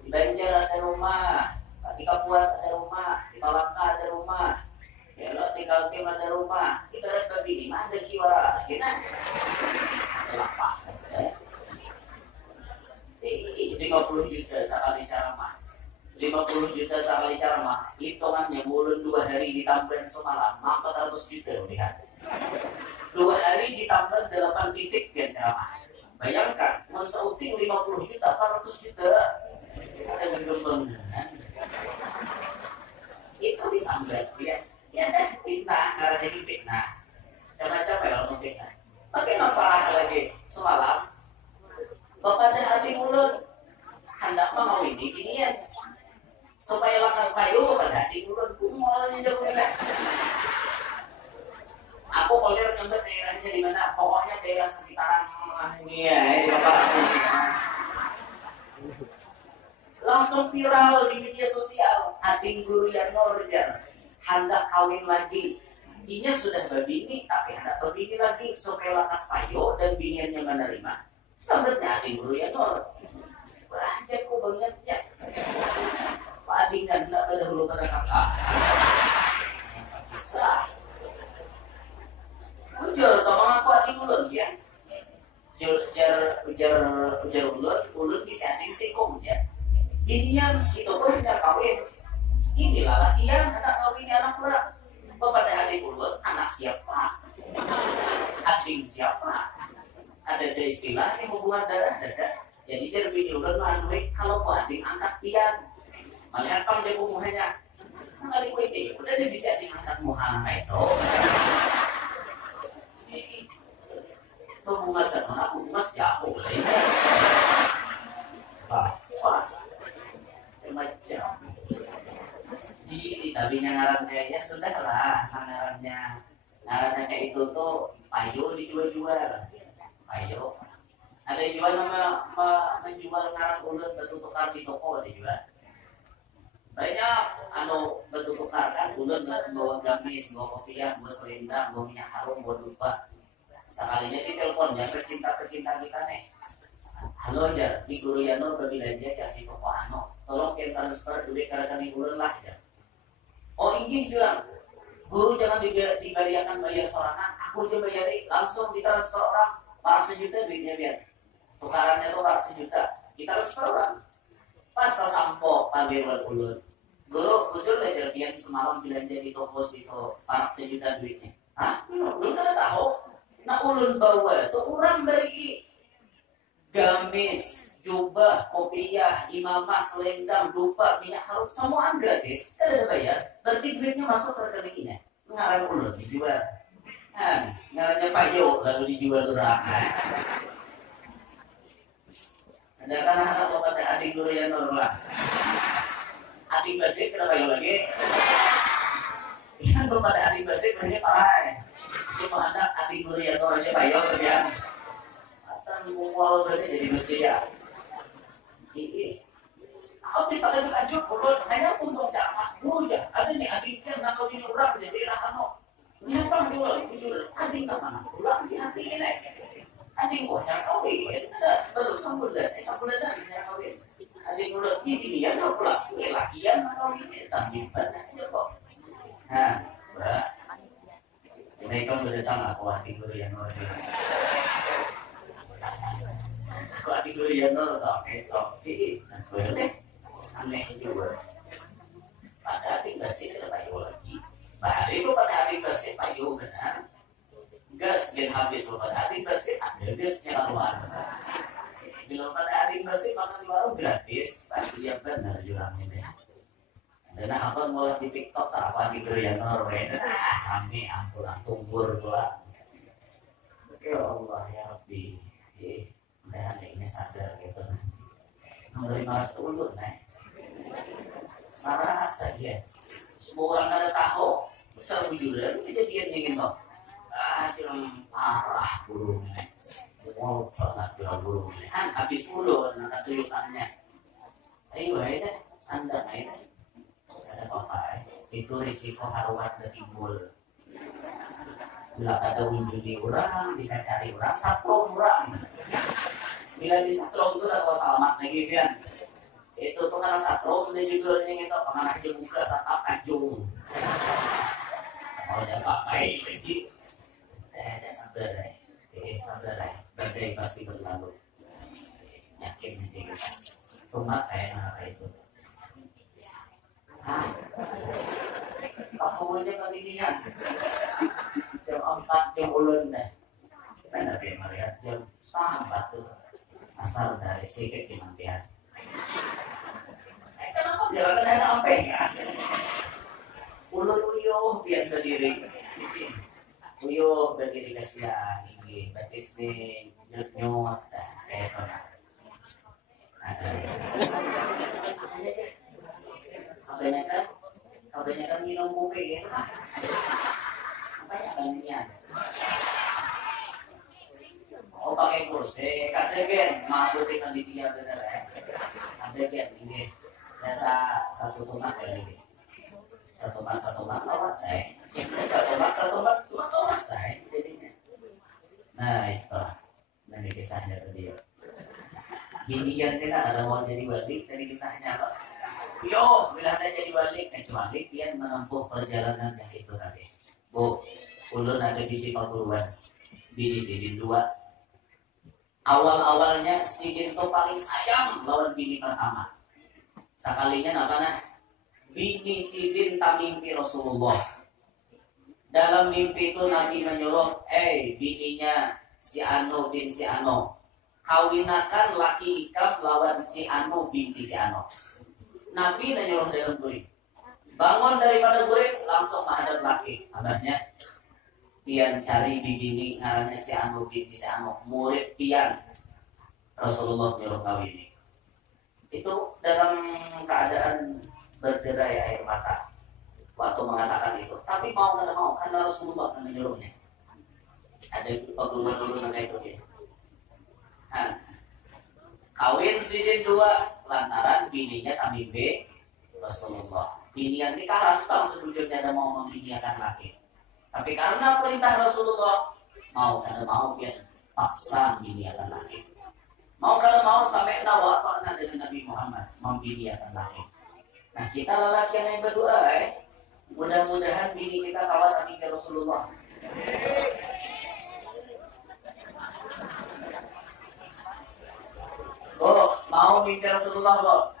Di Banjar ada rumah. Di Kapuas ada rumah. Di Palangka ada rumah. Ya lo tinggal tim ada rumah. Kita harus bagi 5 ada kiwara. Kita ada lapar. 50 juta sekali ceramah. 50 juta sekali ceramah. Hitungannya mulun 2 hari ditambah semalam 400 juta lihat. 2 hari ditambah 8 titik dan ceramah. Bayangkan, mensauting 50 juta, 400 juta. Ada gembeng. Itu disambat ya. Ya dah fitnah, karena jadi fitnah. Macam-macam ya orang fitnah. Tapi nampak lagi semalam. Bapak dan hati mulut hendak mau ini ginian supaya lakas kayu pada hati mulut kumolnya jauh enggak. Aku kolir nyebut daerahnya di mana? Pokoknya daerah sekitaran ini ya, langsung viral di media sosial. Adik guru yang Norjan hendak kawin lagi. Inya sudah berbini tapi hendak berbini lagi supaya lakas kayu dan biniannya menerima. Sambatnya adik guru yang Nor. Wah, jago banget ya. Pak adik kan tidak ada dulu pada kakak. Bisa. Ujar, tolong aku adik ulun ya. Ujar ulun bisa adik sikung ya. Ini yang itu pun tidak kawin. inilah latihan anak ngawini anak orang. Kepada adik ulun, anak siapa? Asing siapa? Ada istilahnya hubungan darah ada. Jadi jadi ulun manui kalau adik angkat pian. Malihat pang dia umuhannya. Sekali kuiti, udah dia bisa diangkat Muhammad itu. Itu bunga sana, bunga jauh. Wah, macam. Jadi tabinya ngarannya ya sudahlah ngarannya kayak itu tuh payo dijual-jual. Payo. Ada jual menjual ngaran ulun batu tukar di toko dijual. Banyak batu tukar kan ulun bawa gamis, bawa kopiah, bawa selendang, bawa minyak harum, bawa dupa. Sekalinya di telepon ya pecinta kita nih. Halo aja, di Guru Yano berbelanja ya di toko tolong transfer duit ke rekening ulun lah ya. Oh ini bilang, guru jangan dibayarkan bayar sorangan, aku aja bayari langsung ditransfer orang, para sejuta duitnya biar tukarannya tuh para sejuta, ditransfer orang. Pas sampo pagirwan ulun, guru jujur aja biar semalam belanja di toko situ para sejuta duitnya. Hah? Belum ada tahu? Nah ulun bawa tuh orang bagi gamis, jubah, kopiah, imamah, selendang, dupa, minyak harum, semua gratis. Tidak ada bayar. Berarti duitnya masuk ke rekeningnya. Ngaran ulun dijual. Ngarannya payo lalu dijual orang. Ada kan anak bapak dan adik Guru yang normal. Adik basik kenapa payo lagi? Yang bapak dan adik basik banyak parah. Cuma anak adik Guru yang normal aja payo kerjaan. Mual berarti jadi Mesia. Habis pada ajuk ulun hanya untuk jamak dulu ya. Ada nih adiknya nak kawin orang jadi rahano. Kenapa jual adik sama nak pulang di hati ini. Adik gua nak kawin ada belum sebulan nak kawin. Adik ulun ini dia nak pulang lakian nak kawin tapi banyak aja kok. Mbak. Ini kan berdatang aku adik Guru yang normal. Kok adik Guru yang normal boleh aneh juga. Pada adik pasti tidak payu lagi. Baru itu pada adik pasti payu benar. Gas dan habis pada adik pasti ada gasnya keluar. Bila pada adik pasti makan di warung gratis, pasti yang benar jurang ini. Dan apa mulai di TikTok apa di Guru yang normal. Kami ampunan tumbur pula. Ya Allah ya Rabbi. Mudah ini sadar gitu. Menerima setulur sarasa dia. Semua orang ada tahu besar wujudan kejadian yang itu. Jangan parah burungnya. Mau pernah jual burungnya. Habis mulu nak tuyukannya. Ayo aja sandang aja. Ada apa-apa. Itu risiko haruat dan timbul. Bila ada wujud di orang, kita cari orang, satu orang. Bila di satu itu tak selamat lagi kan. Itu tuh karena satu dia juga yang itu penganak aja buka tetap kacung. Kalau ada apa-apa lagi, sabar. Badai pasti berlalu. Yakin aja kita. Cuma kayak apa itu. Tahu aja kali ini ya. Jam 4 jam ulun deh. Kita nak melihat jam sambat tuh asal dari sikit kemantian. Kenapa jalan ada apa ya? Ulun uyuh biar berdiri. Uyuh berdiri kasihan ini batis nih nyut kayak apa? Kebanyakan minum kopi ya. Banyak. Oh pakai kursi, kada gen, mampu dengan dia bener ya. Ada gen ini, biasa satu tomat ya ini. Satu tomat awas saya. Satu tomat awas saya. Jadinya. Nah itu, nanti kisahnya tadi. Ginian kita ada mau jadi balik dari kisahnya apa? Yo, bila ada jadi balik, kecuali dia menempuh perjalanan yang itu tadi. Bu, ulun ada di Sipapuluan, di sini dua. Awal-awalnya si Ginto paling sayang lawan bini pertama. Sekalinya apa nah? bini Sidin tak mimpi Rasulullah. Dalam mimpi itu Nabi menyuruh, bininya si Ano bin si Ano, kawinakan laki ikam lawan si Ano binti si Ano. Nabi menyuruh dalam guring. Bangun daripada guring, langsung menghadap laki. Kabarnya, pian cari bini ngarannya si Ano binti si Ano, murid pian Rasulullah menyuruh kawin. Itu dalam keadaan berderai air mata waktu mengatakan itu. Tapi mau tidak mau, karena Rasulullah yang menyuruhnya. Ada gubernur itu dia. Kawin Sidin 2 lantaran bininya tamimbe Rasulullah. Binian ini karas bang sebelumnya ada mau membiniakan lagi. Tapi karena perintah Rasulullah mau tidak mau dia paksa biniakan lagi. Mau kalau mau sampai nawafana dengan Nabi Muhammad membiniakan lagi. Nah kita lelaki yang berdoa, mudah-mudahan bini kita kawan Nabi Rasulullah. Oh, mau mimpi Rasulullah loh.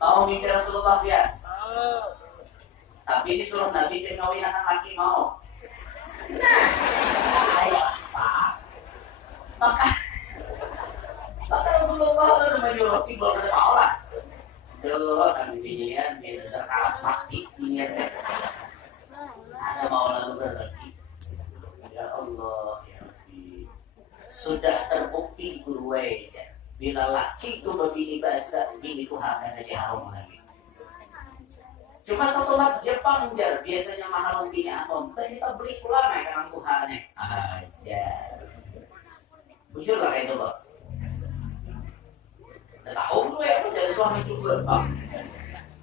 Mau mimpi Rasulullah ya? Tapi disuruh Nabi kawin anak laki mau. Nah, ayo Pak. Maka Rasulullah sudah menyuruh tiba pada Allah. Dulu kan binian dia dasar kalas mati binian. Ada mau lalu berbagi. Ya Allah, ya Rabbi. Sudah terbukti gurue ya. Bila laki itu begini bahasa, bini itu harga aja haram lagi. Cuma satu lap Jepang jar biasanya mahal bininya atom. Kita beli pula karena Tuhannya. Aja. Bujur lah itu loh. Udah tahu gue aku jadi suami juga bang.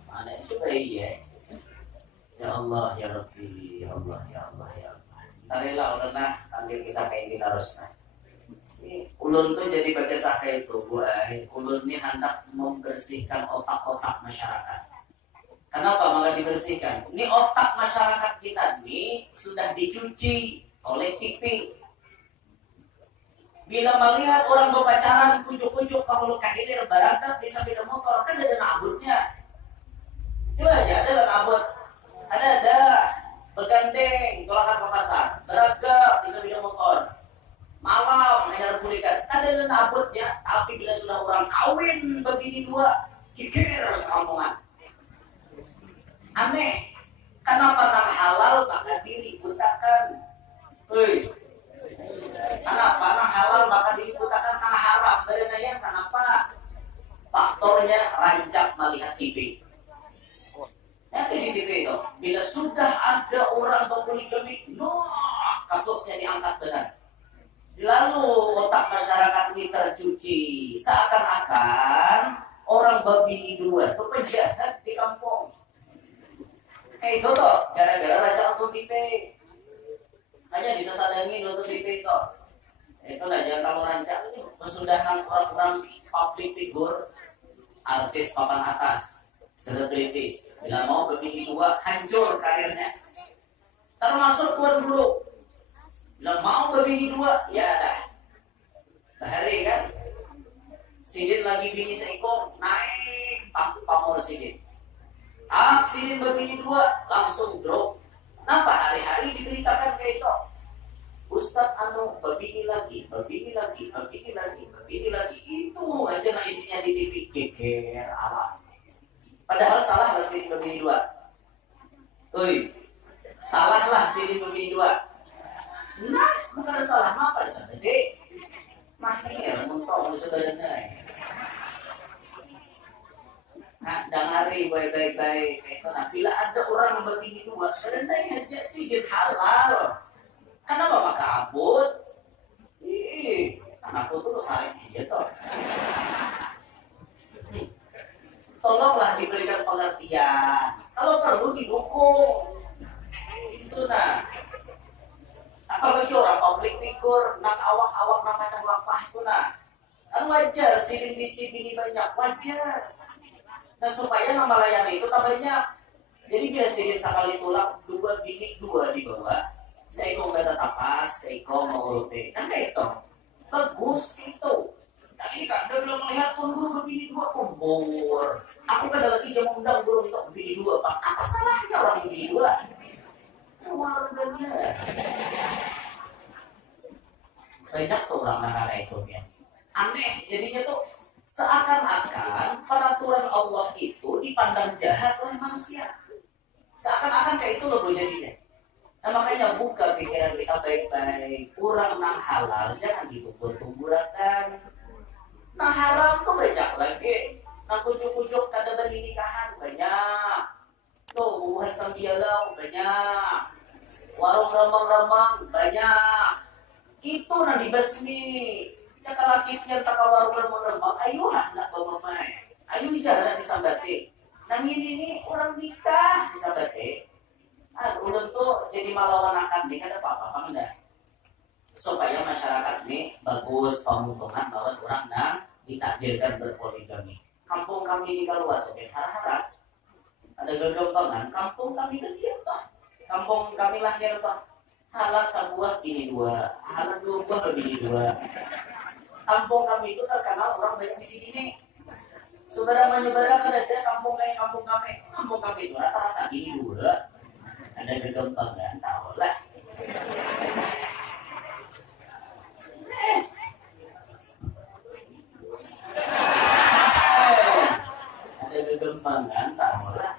Mana itu iya. Ya Allah, ya Rabbi, ya Allah, ya Allah, ya Allah. Tarilah ulunah panggil kisah kayak kita harus. Ini ulun tuh jadi bagai sakai itu. Ulun ini hendak membersihkan otak-otak masyarakat. Kenapa malah dibersihkan? Ini otak masyarakat kita ini sudah dicuci oleh pipi. Bila melihat orang berpacaran, kujuk-kujuk kalau kaki dia berangkat bisa beda motor, kan ada nabutnya. Coba aja ada nabut, ada bergandeng, tolakan ke pasar, beragam bisa beda motor. Malam hanya kulikan, ada nabutnya. Tapi bila sudah orang kawin begini 2, kikir sekampungan. Aneh, kenapa nang halal maka diributakan? Kenapa nang halal maka diributakan nang haram? Dari kenapa? Faktornya rancak melihat TV. Nanti di TV itu, bila sudah ada orang berpoligami, kasusnya diangkat benar. Lalu otak masyarakat ini tercuci, seakan-akan orang berbini 2 itu penjahat di kampung. Itu toh, gara-gara raja nonton TV. Hanya disesadangi nonton TV itu. Itulah jangan kamu rancang ini. Kesudahan orang-orang public figure, artis papan atas, selebritis. Bila mau berbini 2, hancur karirnya. Termasuk tuan guru. Bila mau berbini 2, ya dah. Bahari kan. Sidin lagi bini seekor, naik pamor Sidin. Sidin berbini 2 langsung drop. Kenapa hari-hari diberitakan kayak itu? Ustadz Anu berbini lagi. Itu aja nah isinya di TV. Geger alam. Padahal salah lah Sidin berbini 2. Salah lah Sidin berbini 2. Nah, bukan salah apa di sana deh. Mahir untuk sebenarnya. Nah, dengari baik-baik itu. Nah, bila ada orang yang berbini 2, rendahnya aja Sidin halal. Kenapa maka abut? Anakku tuh saling gitu. Tolonglah diberikan pengertian. Kalau perlu didukung. Itu nah. Apalagi orang publik figur, nak awak-awak nak macam lapah itu nah. Kan wajar Sidin bisi bini banyak, wajar. Nah supaya nama layani itu tambahnya. Jadi bila Sidin sekali tulang 2 bini 2 di bawah. Seiko nggak ada tapas, seiko mau ulti. Kan kayak itu. Bagus itu. Nah ini kan Anda belum melihat pun guru kebini dua kumpul. Aku kan ada lagi yang mengundang guru untuk kebini dua, Pak. Apa salahnya orang kebini dua? Banyak tuh orang negara itu ya. Aneh, jadinya tuh seakan-akan peraturan Allah itu dipandang jahat oleh manusia. Seakan-akan kayak itu loh jadinya. Nah makanya buka pikiran kita baik-baik. Kurang nang halal jangan ditubur-tuburakan. Nah haram tuh banyak lagi. Nah pujuk-pujuk kada bernikahan banyak. Tuh hubungan sambialau banyak. Warung rambang-rambang banyak. Itu nanti basmi. Ya kalau kita tak warung rambang-rambang, ayo hendak bermain. Ayo jalan disambati. Nah ini orang nikah disambati. Ulun tuh jadi melawan akan nih ada apa-apa enggak? Supaya masyarakat ini bagus pemutungan bahwa orang yang ditakdirkan berpoligami. Kampung kami di Kaluar tuh harap ada gegampangan. Kampung kami kan dia tuh. Kampung kami lahir tuh. Halal sebuah ini dua, halal dua buah lebih dua. Kampung kami itu terkenal orang banyak di sini nih. Saudara menyebar kan ada kampung kami. Kampung kami itu rata-rata ini dua. Ada kegampangan, tahu lah. Ada kegampangan, tahu lah.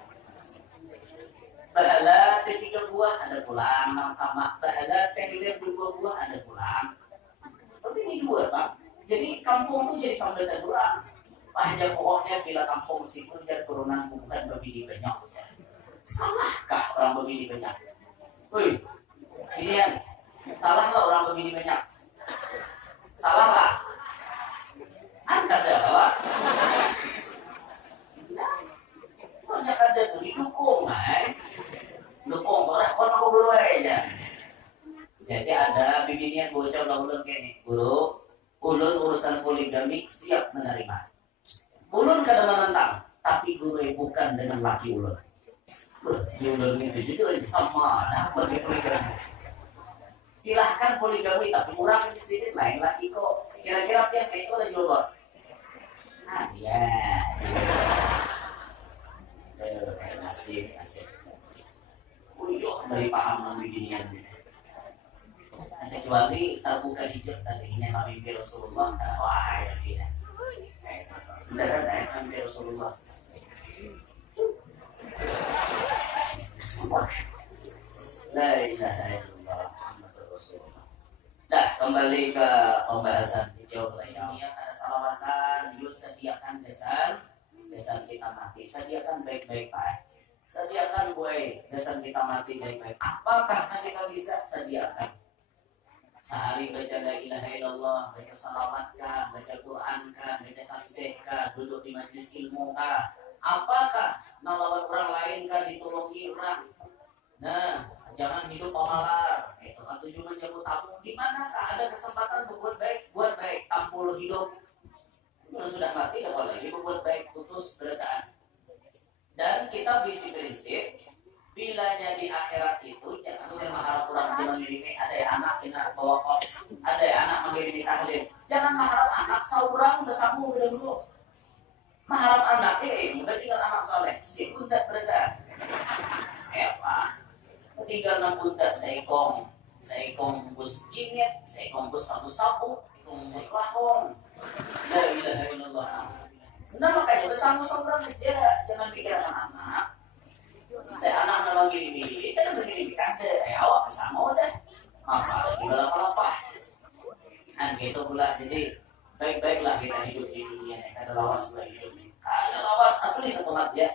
Bahala teh 3 buah ada pulang sama. Bahala teh 2 buah ada pulang. Tapi ini 2 Pak. Jadi kampung tuh jadi sambil terpulang. Panjang pokoknya bila kampung meskipun dan turunan bukan berbeda banyak. Salahkah orang begini banyak? Woi, sinian. Salah lah orang begini banyak. Salah lah. Anda adalah. Banyak ada tuh didukung, dukung orang guru aja. Jadi ada beginian bocah ulun kene. Guru, ulun urusan poligami siap menerima. Ulun kada menentang, tapi guru bukan dengan laki ulun. Ulun itu jujur sama, nah poligami. Silahkan poligami, tapi kurang di sini lain lagi kok. Kira-kira apa yang kayak itu lagi coba? Nah ya, nasib. Uyuh dari paham beginian. Kecuali terbuka hijab tadinya Nabi Rasulullah, wah ya dia. Beneran Nabi Rasulullah. La ilaha illallah Muhammadur Rasulullah. Dah kembali ke pembahasan video lainnya. Ada salawasan, yuk sediakan desan kita mati. Sediakan baik-baik Pak. Sediakan gue desan kita mati baik-baik. Apakah kita bisa sediakan? Sehari baca la ilaha illallah, baca salawat kah, baca Quran kah, baca tasbih kah, duduk di majlis ilmu kah? Apakah melawan orang lain kah, ditolongi orang? Nah, jangan hidup pemalar. Itu kan tujuan jamu tamu. Di manakah ada kesempatan berbuat baik, tampul hidup. Kalau sudah mati, tidak boleh lagi berbuat baik, putus berdaan. Dan kita prinsip bilanya di akhirat itu jangan mengharap orang jangan mengiringi ada yang anak sinar tawakal, ada yang anak mengiringi tahlil. Jangan mengharap anak seorang bersambung dulu. Mengharap anak udah tinggal anak soleh, si kuntat berdaan. Apa? Tinggal 6 kuntat seikong bus jinyet, seikong bus sabu-sabu, seikong bus lahon. La ilaha illallah. Nah makanya bersambung seorang dia jangan pikiran anak. Saya anak memang gini, kita begini kada, awak sama udah, apa lagi berapa? Kan gitu pula. Jadi baik-baiklah kita hidup di dunia ini. Kada lawas pula hidup ini. Kada lawas asli semangat ya.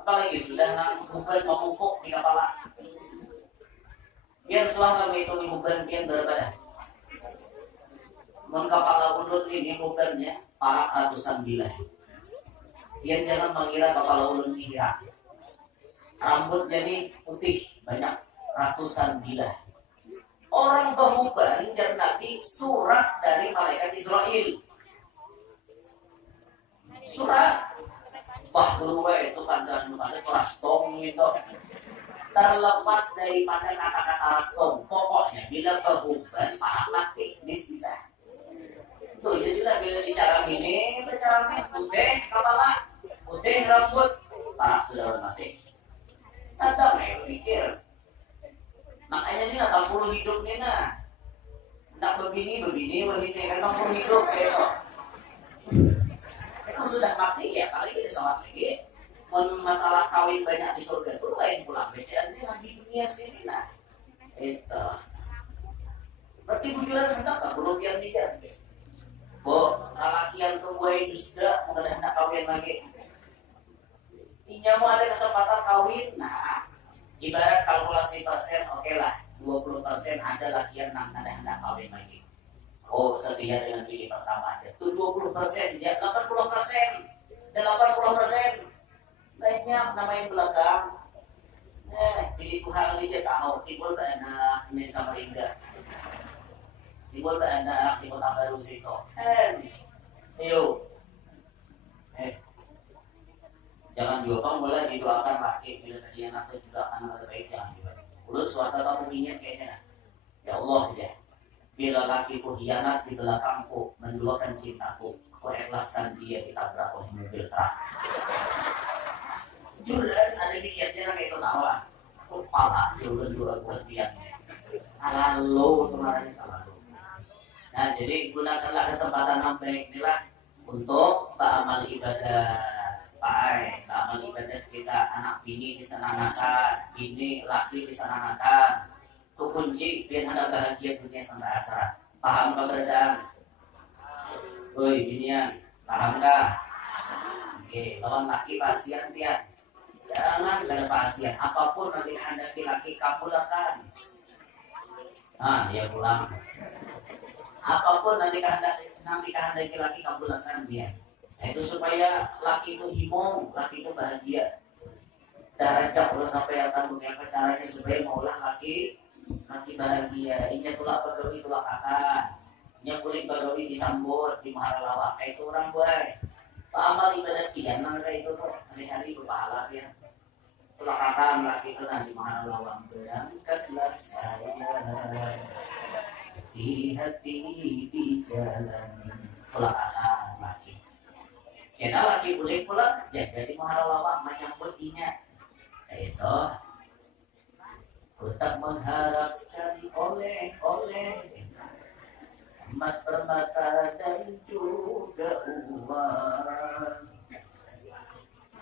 Apalagi sudah bukan memupuk di kepala. Biar selama itu bukan biar berapa? Mon kepala ulun ini bukannya para ratusan bilah. Biar jangan mengira kepala ulun kira. Rambut jadi putih banyak ratusan bilah. Orang behuban dan Nabi surat dari malaikat Israel. Surat. Wah gue itu kandang rastong itu. Terlepas daripada kata-kata rastong, pokoknya bila behuban para mati bisa. Tuh jadi sudah bila bicara ini putih kepala, putih rambut, para sudah mati. Sadar pikir. Makanya ini nak puluh hidup ni nak. Nak begini kan puluh hidup itu. Kalau sudah mati ya kali kita sholat lagi. Masalah kawin banyak di surga itu lain pula. Bacaan di dunia sini nah. Itu. Berarti bujuran hendak tak perlu biar dia. Lalakian tuh gue itu sudah mengenai hendak kawin lagi. Inya mau ada kesempatan kawin. Nah, ibarat kalkulasi persen, oke lah. 20% ada laki yang hendak kawin lagi. Oh, setia dengan pilih pertama aja. Itu 20%, ya 80%, 80%. Lainnya namanya belakang. Pilih Tuhan aja tahu. Timbul tak enak ini sama Rinda. Timbul tak enak di kota baru situ. Ayo. Jangan juga boleh didoakan laki bila tadi anak didoakan lebih baik jangan juga. Ulut suatu tak punya kayaknya. Ya Allah ya. Bila lakiku hianat di belakangku menduakan cintaku, kau ikhlaskan dia ditabrak oleh mobil truk. Juran ada di kiatnya itu nawa. Kepala juran bertiannya. Halo kemarin halo. Nah jadi gunakanlah kesempatan sampai inilah untuk beramal ibadah. Amal ibadah kita anak bini disenangkan, ini laki disenangkan. Itu kunci biar anda bahagia dunia sampai akhirat. Paham keberadaan? Woi binian, paham dah? Oke, lawan laki pasien dia. Jangan ada pasien. Apapun nanti anda laki kabulkan. Ya pulang. Apapun nanti anda laki kabulkan dia. Itu supaya laki itu himong, laki itu bahagia. Darajat ulah sampai yang tanggung apa caranya supaya maulah laki bahagia. Inya tulak bagawi tulak kakak, inya kulit bagawi disambut di mahalawak. Itu orang buai. Amal ibadah kian mana itu tuh hari-hari berpahala ya. Tulak kakak laki itu nanti mahalawak. Berangkatlah saya di hati di jalan. Tulak kakak laki. Kita lagi boleh pula jaga di mahalawak macam butinya. Itu ku tak mengharapkan oleh emas permata dan juga uang,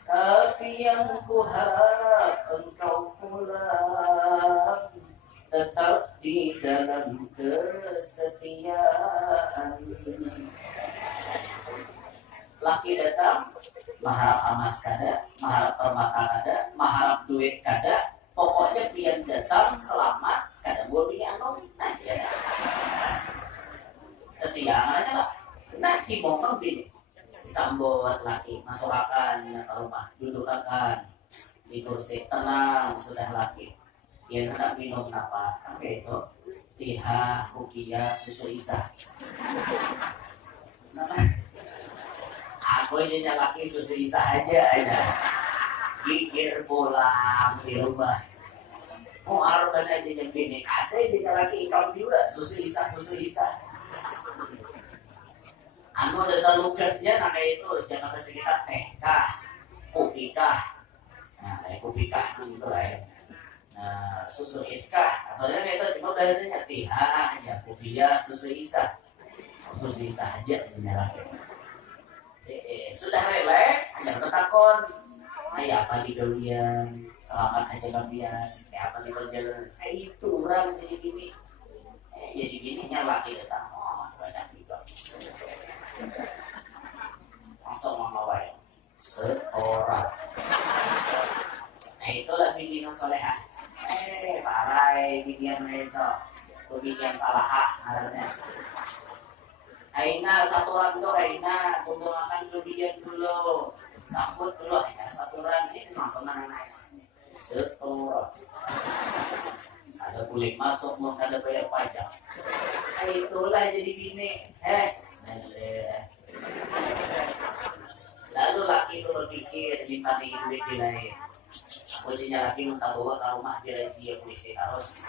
tapi yang ku harap engkau pulang tetap di dalam kesetiaan. Laki datang, mengharap emas kada, mengharap permata kada, mengharap duit kada, pokoknya pian datang selamat kada buat pian nom, nah ya. Setia aja lah, nah di momen ini disambut laki, masukkan ke rumah, dudukkan di kursi tenang sudah laki, dia hendak minum apa itu, tiha, rupiah, susu isah. Aku ini laki susu isah aja. Gigir pulang di rumah. Mau arban aja yang bini. Ada yang laki ikam juga susu isah. Anu ada salukatnya nama itu jangan kasih kita kah, kopi kah. Nah kayak kopi kah gitu lah ya. Nah susu iskah. Atau itu cuma biasanya tiha, ya kopinya susu isah. Susu isah aja sebenarnya. Sudah relax, hanya bertakon. Apa di gawian, selamat aja kalian. Apa di perjalanan? Itu orang jadi gini. Jadi gini laki datang. Banyak juga. Langsung mengawai seorang. Itulah bimbingan soleha. Parai bimbingan itu. Bimbingan salah harusnya. Aina satu orang itu Aina untuk makan kemudian dulu sambut dulu ya satu orang ini langsung naik setor ada kulit masuk mau ada bayar pajak itulah jadi bini lalu laki itu berpikir minta duit di lain aku jadinya laki minta bawa ke rumah dirajia polisi harus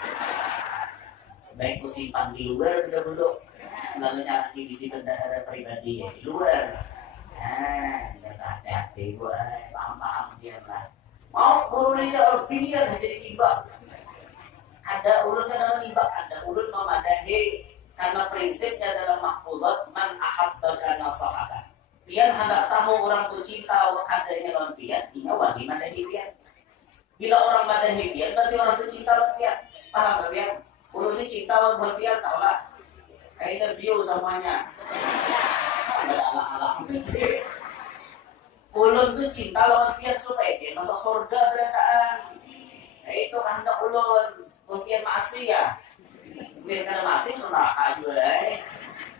baik ku simpan di luar tidak dulu lalunya lagi di situ ada pribadi ya di luar. Jangan hati-hati gue, paham dia lah. Mau urun aja biar jadi tiba. Ada urun dalam tiba, ada urun memadahi karena prinsipnya dalam makbulat man ahabba kana sahaba. Pian hendak tahu orang tu cinta katanya lawan pian, tinggal wajib madahi pian. Bila orang madahi pian, berarti orang tu cinta lawan pian. Paham tak pian? Urun ni cinta lawan pian, tahu lah. Kayaknya view semuanya. Ada alah-alah. Ulun tu cinta lawan pian supaya dia masuk surga berataan. Itu kehendak ulun. Mungkin masih ya. Mungkin karena masih neraka juga.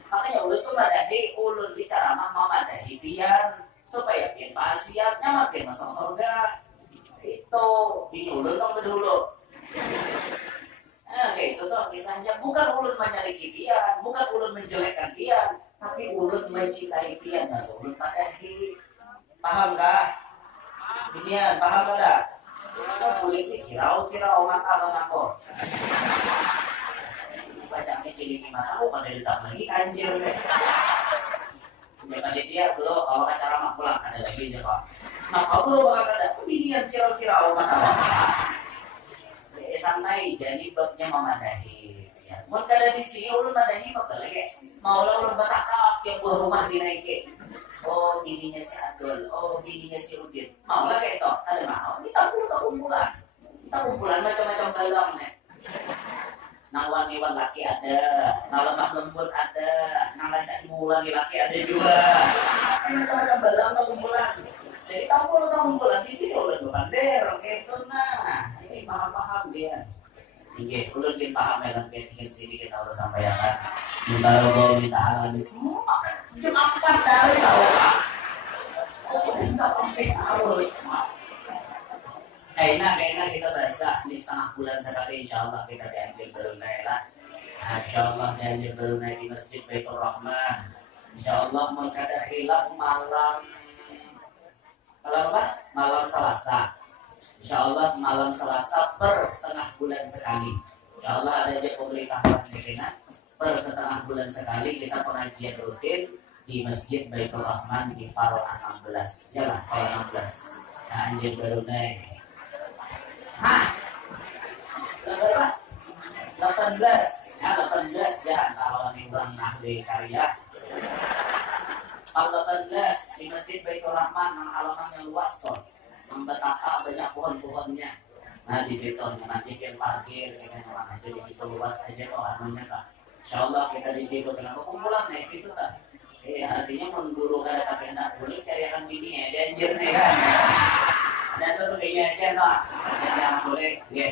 Makanya ulun tu madahi ulun bicara mau madahi pian supaya pian pasiatnya makin masuk surga. Itu ini ulun dong dulu. Kayak itu tuh kisahnya bukan ulun mencari pian, bukan ulun menjelekkan pian, tapi ulun mencintai pian. Nah, ulun madahi. Paham kah? Ini paham tak? Kita boleh cirau mata aku. Bacanya cili mata aku pada ditambah lagi anjir deh. Tadi dia dulu kalau acara mak pulang ada lagi dia kok. Nah kau dulu bakal ada pilihan cirau mata. Santai jadi babnya memadahi. Ya, mau kada di sini ulun madahi bakal lagi. Mau lah ulun batakap yang buah rumah dinaikin. Oh bininya si Adol, oh bininya si Udin. Mau lah kayak itu, ada mau. Kita kumpulan macam-macam dalam nih. Nang wangi-wan laki ada, nang lemah lembut ada, nang lancak bulan laki ada juga. Macam-macam dalam kumpulan. Jadi kumpulan di sini udah bukan derong itu nah. Ini paham dia. Oke, ulun kita paham ya kan kita sini kita udah sampaikan. Sementara Allah minta halal itu. Cuma apa dari Allah. Oh, kita sampai harus. Kayaknya kita bahasa di setengah bulan sekali insyaallah kita diambil Brunei lah. Insyaallah diambil Brunei di Masjid Baitur Rahman. Insyaallah mau ada khilaf malam apa? Malam Selasa. Insyaallah malam Selasa per setengah bulan sekali. Insyaallah ada aja pemberitahuan Devina per setengah bulan sekali kita pengajian rutin di Masjid Baitur Rahman di Paro 16. Yalah, Paro 16. Nah, anjir Brunei. Berapa? 18. Ya, 18 ya kalau nih orang ahli karya. 18 di Masjid Baitur Rahman yang halamannya luas kok. Betapa banyak pohon-pohonnya. Nah di situ nanti kita parkir, kita nyaman aja di situ luas saja kok anunya kak. Insyaallah kita di situ kenapa kumpulan di situ kan? Artinya mengguru kada tapi hendak boleh cari akan bini ya janjir nih kan. Dan tuh kayaknya aja kak. Yang sulit, ya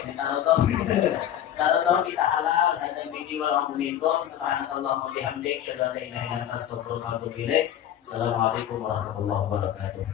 kalau toh kita halal saja bini walau minkum subhanallah wa bihamdik syada la ilaha illa anta astaghfiruka wa atubu ilaik. Assalamualaikum warahmatullahi wabarakatuh.